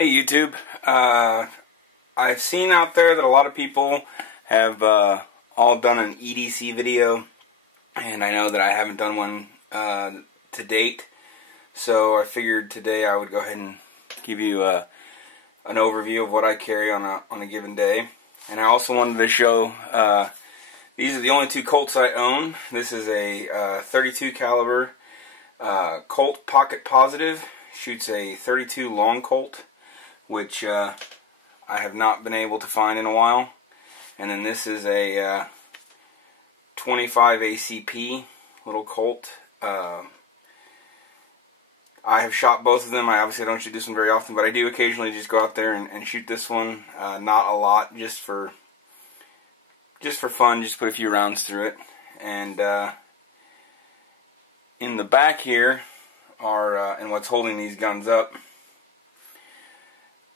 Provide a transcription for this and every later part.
Hey YouTube, I've seen out there that a lot of people have all done an EDC video, and I know that I haven't done one to date, so I figured today I would go ahead and give you an overview of what I carry on a given day. And I also wanted to show these are the only two Colts I own. This is a 32 caliber Colt Pocket Positive, shoots a 32 long Colt, which I have not been able to find in a while. And then this is a 25 ACP little Colt. I have shot both of them. I obviously don't shoot this one very often, but I do occasionally just go out there and shoot this one. Not a lot, just for fun, just put a few rounds through it. And in the back here are, and what's holding these guns up,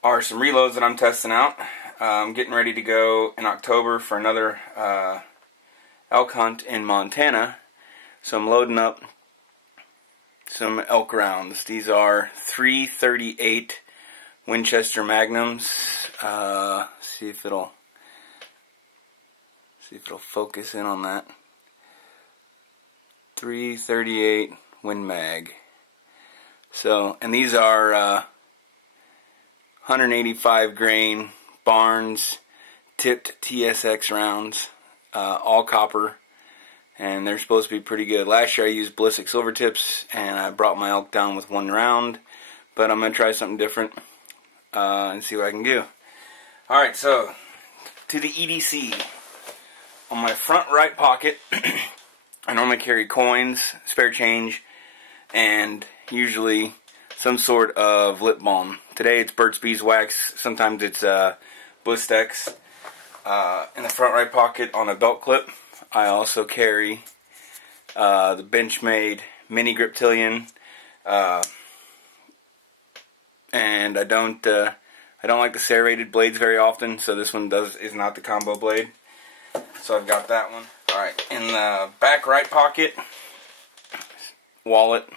are some reloads that I'm testing out. I'm getting ready to go in October for another elk hunt in Montana, so I'm loading up some elk rounds. These are 338 Winchester Magnums. See if it'll focus in on that. 338 Win Mag. So, and these are 185 grain Barnes tipped TSX rounds, all copper, and they're supposed to be pretty good. Last year I used ballistic silver tips, and I brought my elk down with one round, but I'm going to try something different and see what I can do. Alright, so to the EDC. On my front right pocket, I normally carry coins, spare change, and usually some sort of lip balm. Today it's Burt's Beeswax, sometimes it's Blistex. In the front right pocket on a belt clip, I also carry the Benchmade Mini Griptilian, and I don't like the serrated blades very often, so this one is not the combo blade. So I've got that one. Alright, in the back right pocket, wallet.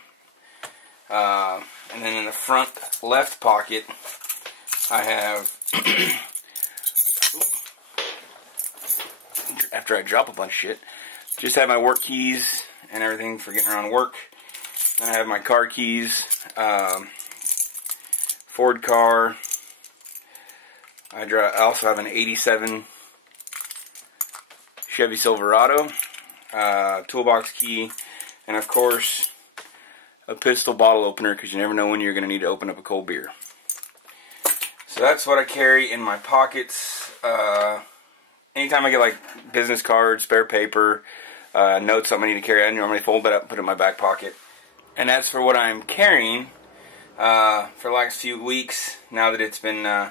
And then in the front left pocket, I have, after I drop a bunch of shit, just have my work keys and everything for getting around work. Then I have my car keys, Ford car. I also have an 87 Chevy Silverado, toolbox key, and of course a pistol bottle opener, because you never know when you're going to need to open up a cold beer. So that's what I carry in my pockets. Anytime I get like business cards, spare paper, notes, something I need to carry, I normally fold that up and put it in my back pocket. And as for what I'm carrying for the last few weeks, now that it's been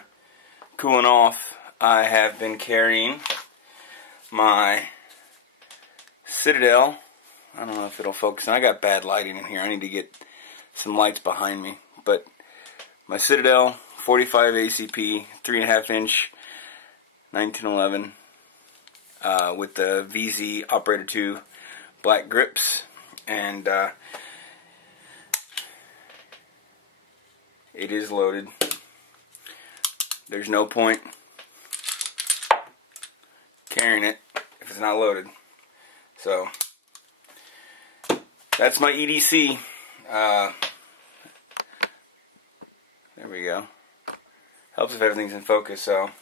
cooling off, I have been carrying my Citadel. I don't know if it'll focus. I got bad lighting in here. I need to get some lights behind me. But my Citadel 45 ACP 3.5 inch 1911 with the VZ Operator 2 black grips, and it is loaded. There's no point carrying it if it's not loaded. So that's my EDC. There we go. Helps if everything's in focus. So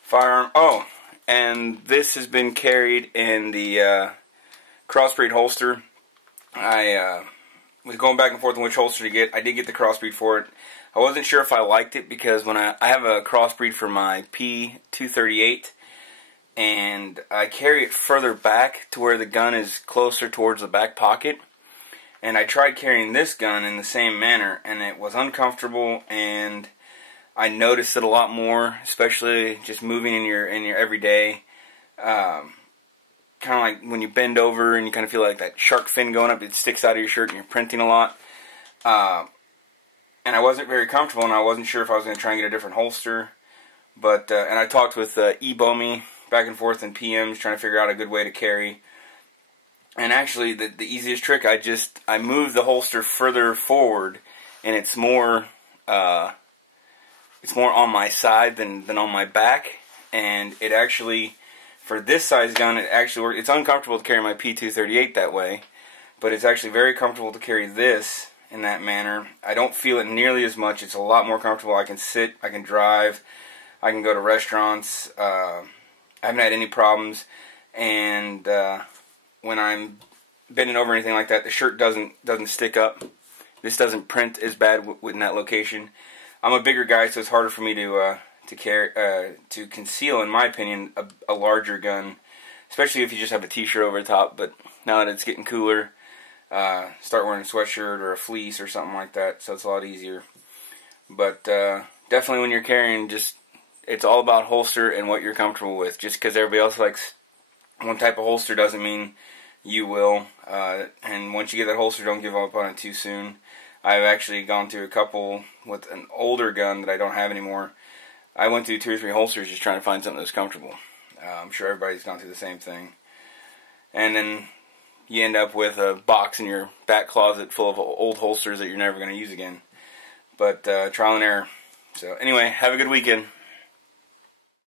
firearm. Oh, and this has been carried in the crossbreed holster. I was going back and forth on which holster to get. I did get the crossbreed for it. I wasn't sure if I liked it because when I have a crossbreed for my P238, and I carry it further back to where the gun is closer towards the back pocket. And I tried carrying this gun in the same manner, and it was uncomfortable, and I noticed it a lot more, especially just moving in your everyday. Kind of like when you bend over and you kind of feel like that shark fin going up, it sticks out of your shirt and you're printing a lot. And I wasn't very comfortable, and I wasn't sure if I was going to try and get a different holster. But and I talked with eBomi back and forth in PMs trying to figure out a good way to carry. And actually, the easiest trick, I moved the holster further forward, and it's more it's more on my side than on my back, and it actually, for this size gun, it actually works. It's uncomfortable to carry my P238 that way, but it's actually very comfortable to carry this in that manner. I don't feel it nearly as much. It's a lot more comfortable. I can sit, I can drive, I can go to restaurants. I haven't had any problems, and when I'm bending over or anything like that, the shirt doesn't stick up. This doesn't print as bad in that location. I'm a bigger guy, so it's harder for me to carry to conceal, in my opinion, a larger gun, especially if you just have a t-shirt over the top. But now that it's getting cooler, start wearing a sweatshirt or a fleece or something like that, so it's a lot easier. But definitely when you're carrying, it's all about holster and what you're comfortable with. Just because everybody else likes one type of holster doesn't mean you will. And once you get that holster, don't give up on it too soon. I've actually gone through a couple with an older gun that I don't have anymore. I went through 2 or 3 holsters just trying to find something that was comfortable. I'm sure everybody's gone through the same thing. And then you end up with a box in your back closet full of old holsters that you're never going to use again. But trial and error. So anyway, have a good weekend.